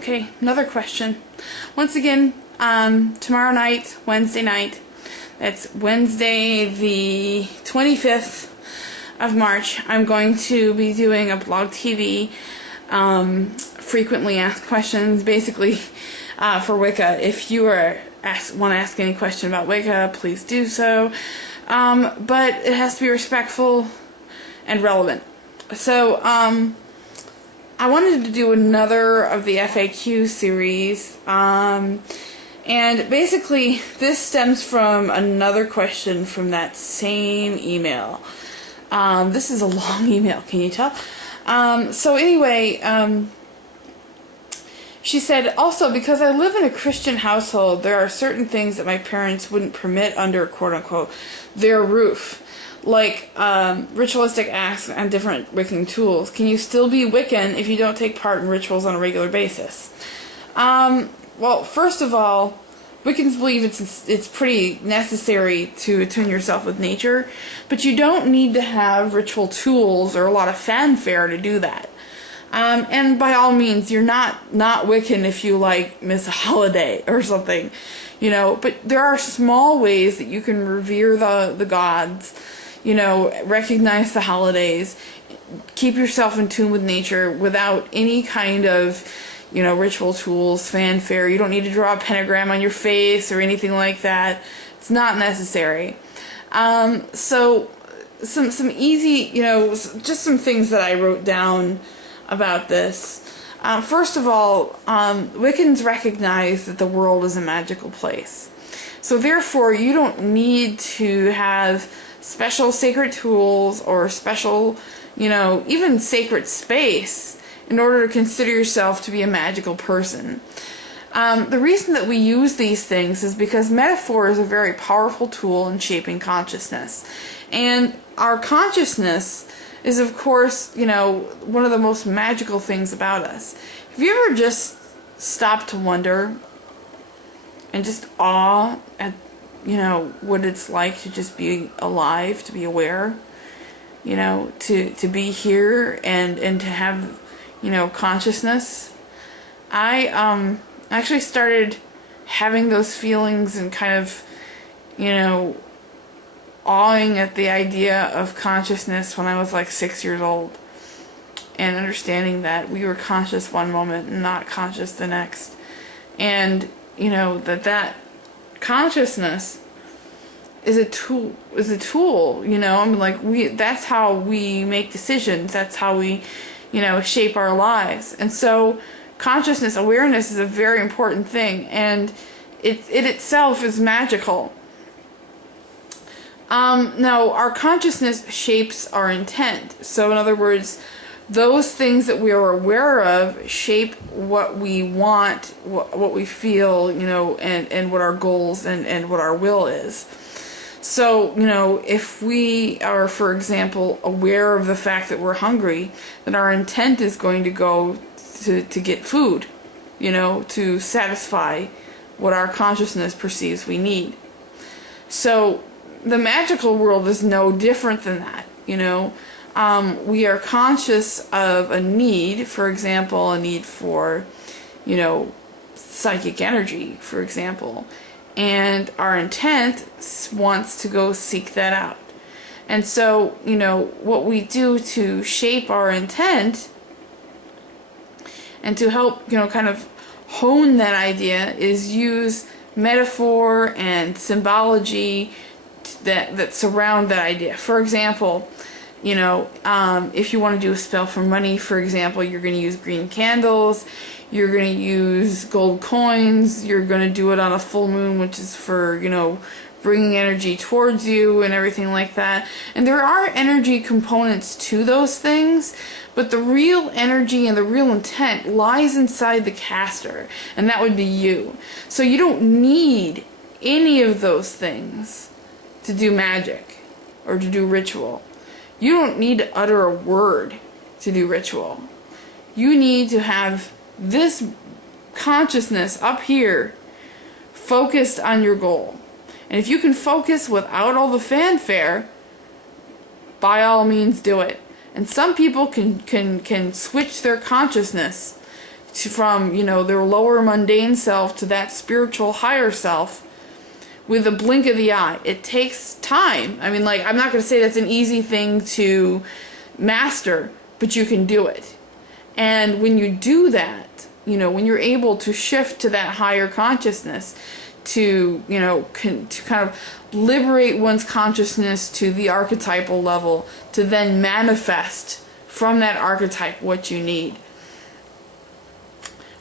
Okay, another question. Once again, tomorrow night, Wednesday night, that's Wednesday the 25th of March, I'm going to be doing a BlogTV frequently asked questions, basically for Wicca. If you want to ask any question about Wicca, please do so. But it has to be respectful and relevant. So, I wanted to do another of the FAQ series, and basically this stems from another question from that same email. This is a long email, can you tell? So anyway, she said, also, because I live in a Christian household, there are certain things that my parents wouldn't permit under, quote-unquote, their roof. Like ritualistic acts and different Wiccan tools. Can you still be Wiccan if you don't take part in rituals on a regular basis? Well, first of all, Wiccans believe it's pretty necessary to attune yourself with nature, but you don't need to have ritual tools or a lot of fanfare to do that. And by all means, you're not Wiccan if you like miss a holiday or something, you know. But there are small ways that you can revere the gods. You know, recognize the holidays, keep yourself in tune with nature without any kind of, you know, ritual tools, fanfare. You don't need to draw a pentagram on your face or anything like that. It's not necessary. So some easy, you know, just some things that I wrote down about this. First of all, Wiccans recognize that the world is a magical place. So therefore, you don't need to have special sacred tools or special, you know, even sacred space in order to consider yourself to be a magical person. The reason that we use these things is because metaphor is a very powerful tool in shaping consciousness. And our consciousness is, of course, you know, one of the most magical things about us. Have you ever just stopped to wonder and just awe at, you know, what it's like to just be alive, to be aware, you know, to be here and to have, you know, consciousness? I actually started having those feelings and kind of, you know, awing at the idea of consciousness when I was like 6 years old, and understanding that we were conscious one moment and not conscious the next, and you know that consciousness is a tool, you know. I mean, like, that's how we make decisions, that's how we, you know, shape our lives. And so consciousness, awareness is a very important thing, and it itself is magical. Now, our consciousness shapes our intent. So in other words, those things that we are aware of shape what we want, what we feel, you know, and what our goals and what our will is. So, you know, if we are, for example, aware of the fact that we're hungry, then our intent is going to go to get food, you know, to satisfy what our consciousness perceives we need. So the magical world is no different than that, you know. We are conscious of a need, for example, a need for, you know, psychic energy, for example, and our intent wants to go seek that out. And so, you know, what we do to shape our intent and to help, you know, kind of hone that idea is use metaphor and symbology that surround that idea. For example, you know, if you want to do a spell for money, for example, you're going to use green candles, you're going to use gold coins, you're going to do it on a full moon, which is for, you know, bringing energy towards you and everything like that. And there are energy components to those things, but the real energy and the real intent lies inside the caster, and that would be you. So you don't need any of those things to do magic or to do ritual. You don't need to utter a word to do ritual. You need to have this consciousness up here focused on your goal. And if you can focus without all the fanfare, by all means do it. And some people can switch their consciousness from, you know, their lower mundane self to that spiritual higher self with a blink of the eye. It takes time. I mean, like, I'm not going to say that's an easy thing to master, but you can do it. And when you do that, you know, when you're able to shift to that higher consciousness, to, you know, to kind of liberate one's consciousness to the archetypal level, to then manifest from that archetype what you need.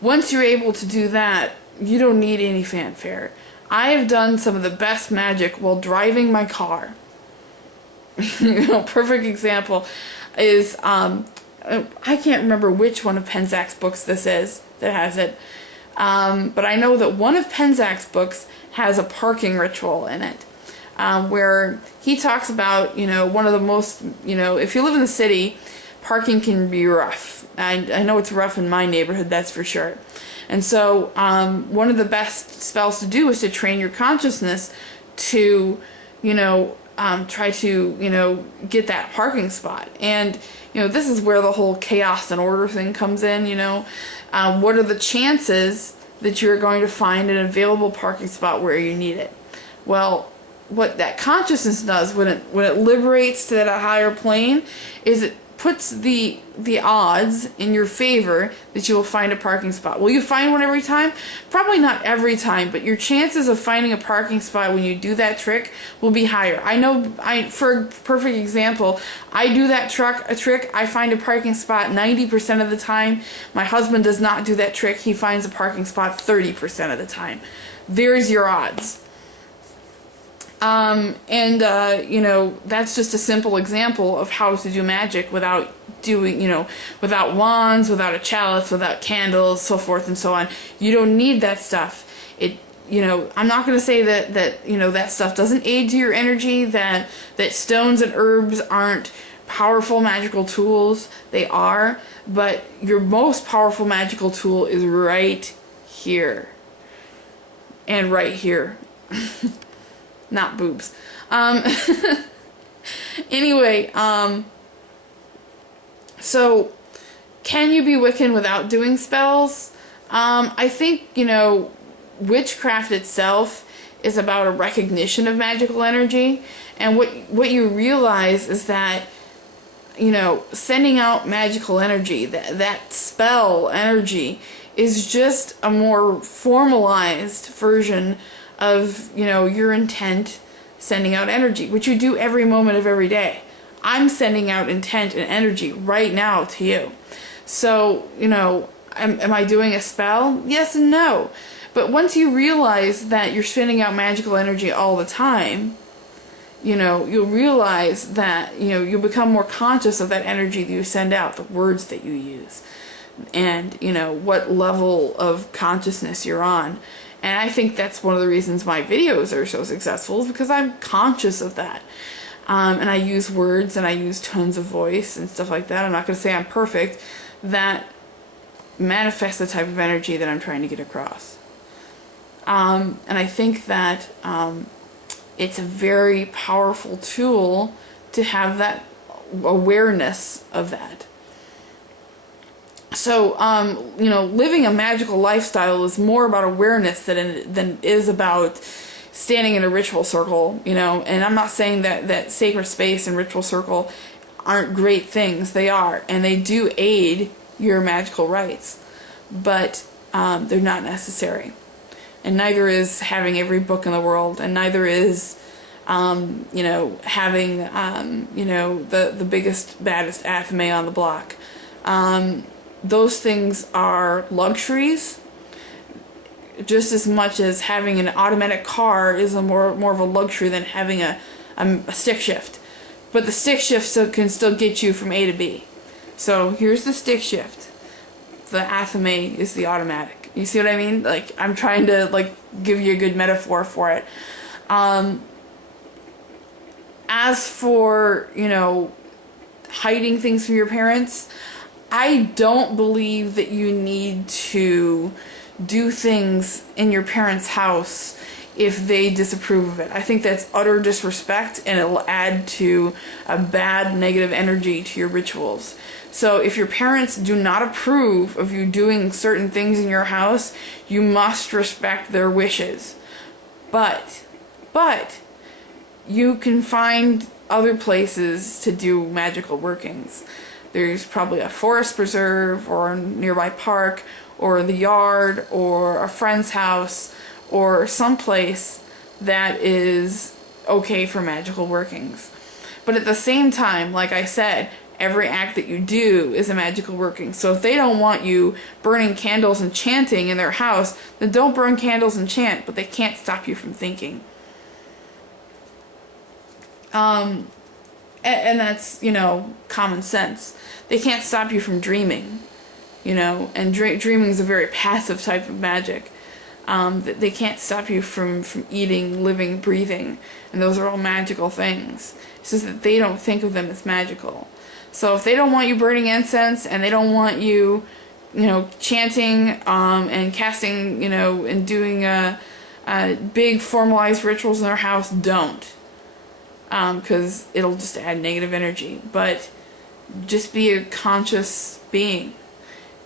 Once you're able to do that, you don't need any fanfare. I have done some of the best magic while driving my car. You know, perfect example is, I can't remember which one of Penzak's books this is that has it, but I know that one of Penzak's books has a parking ritual in it, where he talks about, you know, one of the most, you know, if you live in the city, parking can be rough. I know it's rough in my neighborhood, that's for sure. And so one of the best spells to do is to train your consciousness to, you know, try to, you know, get that parking spot. And, you know, this is where the whole chaos and order thing comes in, you know. What are the chances that you're going to find an available parking spot where you need it? Well, what that consciousness does when it liberates to that higher plane is it puts the odds in your favor that you will find a parking spot. Will you find one every time? Probably not every time, but your chances of finding a parking spot when you do that trick will be higher. I know, for a perfect example, I do that trick, I find a parking spot 90% of the time. My husband does not do that trick, he finds a parking spot 30% of the time. There's your odds. You know, that's just a simple example of how to do magic without doing, you know, without wands, without a chalice, without candles, so forth and so on. You don't need that stuff. You know, I'm not going to say that, you know, that stuff doesn't aid to your energy, that stones and herbs aren't powerful magical tools. They are, but your most powerful magical tool is right here. And right here. Not boobs. Anyway, so can you be Wiccan without doing spells? I think, you know, witchcraft itself is about a recognition of magical energy, and what you realize is that, you know, sending out magical energy, that spell energy, is just a more formalized version of, you know, your intent sending out energy, which you do every moment of every day. I'm sending out intent and energy right now to you. So, you know, am I doing a spell? Yes and no. But once you realize that you're sending out magical energy all the time, you know, you'll realize that, you know, you'll become more conscious of that energy that you send out, the words that you use, and, you know, what level of consciousness you're on. And I think that's one of the reasons my videos are so successful, is because I'm conscious of that. And I use words and I use tones of voice and stuff like that. I'm not going to say I'm perfect. That manifests the type of energy that I'm trying to get across. And I think that it's a very powerful tool to have that awareness of that. So, you know, living a magical lifestyle is more about awareness than it is about standing in a ritual circle, you know. And I'm not saying that sacred space and ritual circle aren't great things. They are, and they do aid your magical rites, but they're not necessary. And neither is having every book in the world, and neither is, you know, having, you know, the biggest, baddest athame on the block. Those things are luxuries, just as much as having an automatic car is more of a luxury than having a stick shift. But the stick shift can still get you from A to B. So here's the stick shift. The athame is the automatic. You see what I mean? Like, I'm trying to, like, give you a good metaphor for it. As for, you know, hiding things from your parents, I don't believe that you need to do things in your parents' house if they disapprove of it. I think that's utter disrespect, and it'll add to a bad negative energy to your rituals. So if your parents do not approve of you doing certain things in your house, you must respect their wishes. But you can find other places to do magical workings. There's probably a forest preserve or a nearby park or the yard or a friend's house or some place that is okay for magical workings. But at the same time, like I said, every act that you do is a magical working. So if they don't want you burning candles and chanting in their house, then don't burn candles and chant, but they can't stop you from thinking. And that's, common sense. They can't stop you from dreaming, and dreaming is a very passive type of magic. They can't stop you from eating, living, breathing, and those are all magical things. It's just that they don't think of them as magical. So if they don't want you burning incense, and they don't want you, chanting, and casting, and doing big formalized rituals in their house, don't. Because it'll just add negative energy. But just be a conscious being.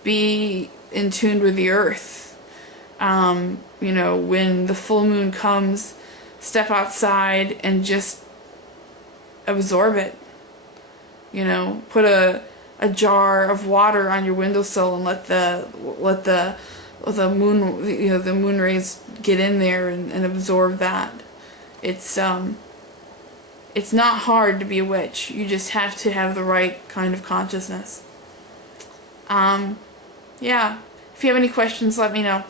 Be in tune with the earth. When the full moon comes, step outside and just absorb it. Put a jar of water on your windowsill and let the moon, the moon rays get in there and absorb that. It's not hard to be a witch. You just have to have the right kind of consciousness. Yeah. If you have any questions, let me know.